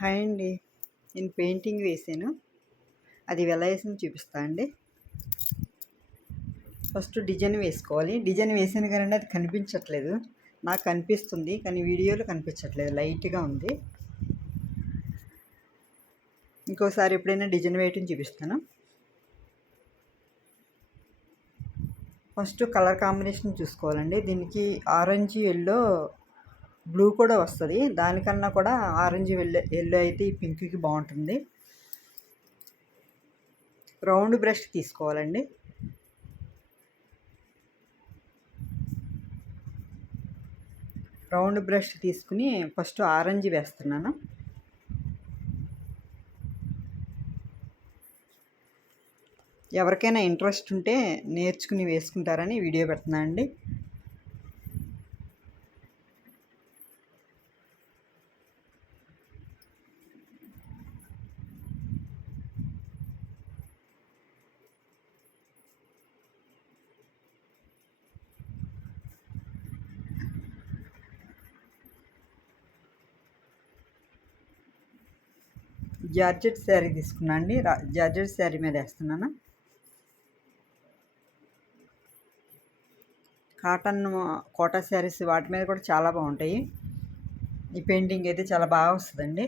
Hi అండి. నేను painting వేసాను. అది ఎలా వేసింది చూపిస్తా అండి. ఫస్ట్ డిజైన్ వేసుకోవాలి. డిజైన్ వేసాను కానీ అది కనిపించట్లేదు. నాకు కనిపిస్తుంది కానీ వీడియోలో కనిపించట్లేదు. లైట్గా ఉంది. ఇంకోసారి ఎప్పుడైనా డిజైన్ వేయటం చూపిస్తాను. ఫస్ట్ కలర్ కాంబినేషన్ చూసుకోవాలండి. దీనికి ఆరెంజ్ ఎల్లో బ్లూ కూడా వస్తుంది. దానికన్నా కూడా ఆరెంజ్ వెళ్ళే ఎల్లో అయితే ఈ పింక్కి బాగుంటుంది. రౌండ్ బ్రష్ తీసుకోవాలండి. రౌండ్ బ్రష్ తీసుకుని ఫస్ట్ ఆరెంజ్ వేస్తున్నాను. ఎవరికైనా ఇంట్రెస్ట్ ఉంటే నేర్చుకుని వేసుకుంటారని వీడియో పెడుతున్నాను అండి జార్జెట్ శారీ తీసుకున్నా అండి. జార్జెట్ శారీ మీద వేస్తున్నాను. కాటన్ కోటా శారీస్ వాటి మీద కూడా చాలా బాగుంటాయి. ఈ పెయింటింగ్ అయితే చాలా బాగా వస్తుందండి.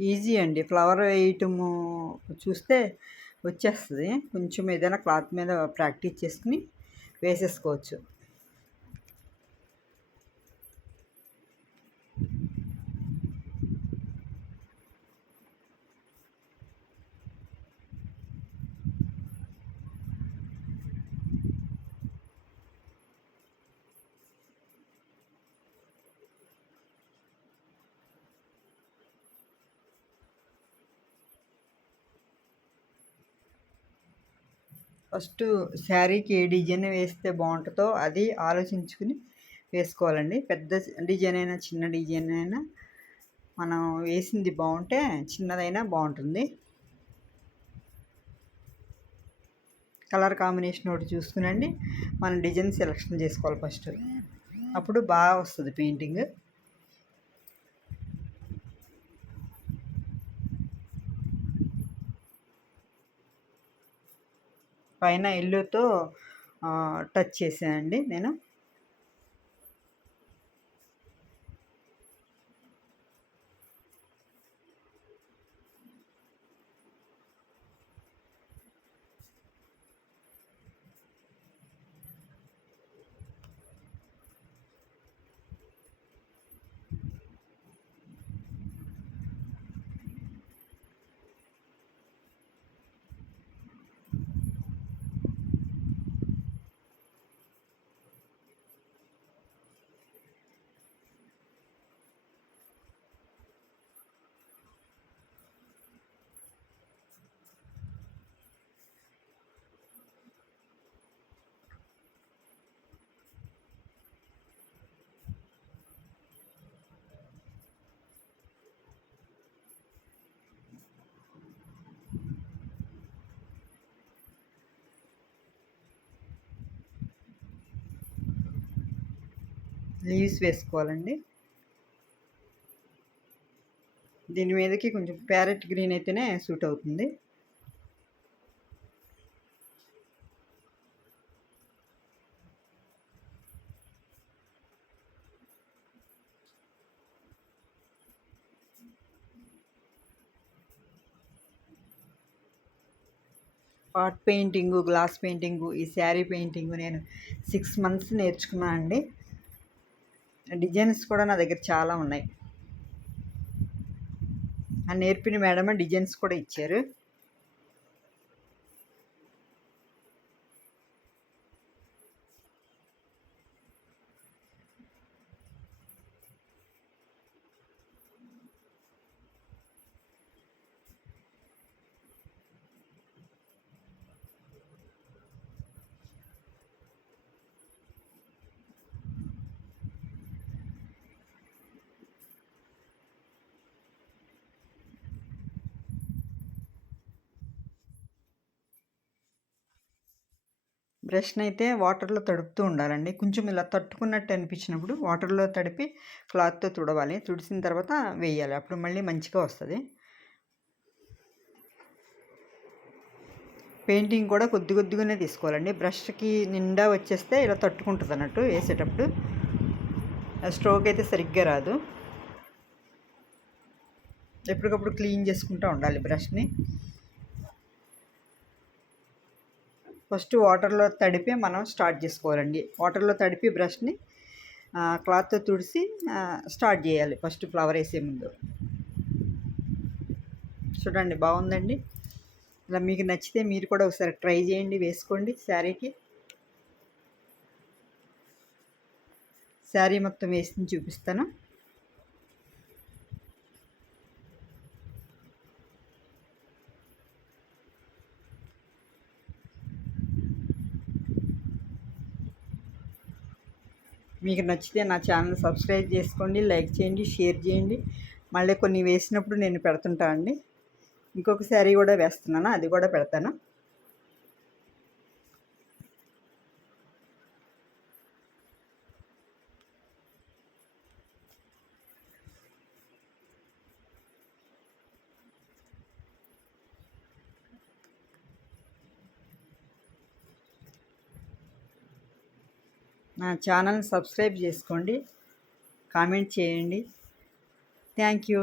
ఈజీ అండి. ఫ్లవర్ వేయటము చూస్తే వచ్చేస్తుంది. కొంచెం ఏదైనా క్లాత్ మీద ప్రాక్టీస్ చేసుకుని వేసేసుకోవచ్చు. ఫస్ట్ శారీకి ఏ డిజైన్ వేస్తే బాగుంటుందో అది ఆలోచించుకుని వేసుకోవాలండి. పెద్ద డిజైన్ అయినా చిన్న డిజైన్ అయినా మనం వేసింది బాగుంటే చిన్నదైనా బాగుంటుంది. కలర్ కాంబినేషన్ ఒకటి చూసుకునండి. మనం డిజైన్ సెలెక్షన్ చేసుకోవాలి ఫస్ట్. అప్పుడు బాగా వస్తుంది పెయింటింగ్. పైన ఎల్లుతో టచ్ చేసానండి నేను. లీవ్స్ వేసుకోవాలండి. దీని మీదకి కొంచెం ప్యారెట్ గ్రీన్ అయితేనే సూట్ అవుతుంది. పాట్ పెయింటింగు గ్లాస్ పెయింటింగు ఈ శారీ పెయింటింగు నేను సిక్స్ మంత్స్ నేర్చుకున్నాను అండి డిజైన్స్ కూడా నా దగ్గర చాలా ఉన్నాయి. ఆ నేర్పిన మేడమే డిజైన్స్ కూడా ఇచ్చారు. బ్రష్ని అయితే వాటర్లో తడుపుతూ ఉండాలండి. కొంచెం ఇలా తట్టుకున్నట్టు అనిపించినప్పుడు వాటర్లో తడిపి క్లాత్తో తుడవాలి. తుడిసిన తర్వాత వేయాలి. అప్పుడు మళ్ళీ మంచిగా వస్తుంది. పెయింటింగ్ కూడా కొద్ది కొద్దిగానే తీసుకోవాలండి. బ్రష్కి నిండా వచ్చేస్తే ఇలా తట్టుకుంటుంది అన్నట్టు వేసేటప్పుడు. స్ట్రోక్ అయితే సరిగ్గా రాదు. ఎప్పటికప్పుడు క్లీన్ చేసుకుంటూ ఉండాలి బ్రష్ని. ఫస్ట్ వాటర్లో తడిపి మనం స్టార్ట్ చేసుకోవాలండి. వాటర్లో తడిపి బ్రష్ని క్లాత్తో తుడిసి స్టార్ట్ చేయాలి ఫస్ట్ ఫ్లవర్ వేసే ముందు. చూడండి బాగుందండి. ఇలా మీకు నచ్చితే మీరు కూడా ఒకసారి ట్రై చేయండి వేసుకోండి శారీకి. శారీ మొత్తం వేసి చూపిస్తాను. మీకు నచ్చితే నా ఛానల్ సబ్స్క్రైబ్ చేసుకోండి లైక్ చేయండి షేర్ చేయండి. మళ్ళీ కొన్ని వేసినప్పుడు నేను పెడుతుంటా అండి. ఇంకొక శారీ కూడా వేస్తున్నాను అది కూడా పెడతాను. నా ఛానల్ సబ్స్క్రైబ్ చేసుకోండి. కామెంట్ చేయండి. Thank you.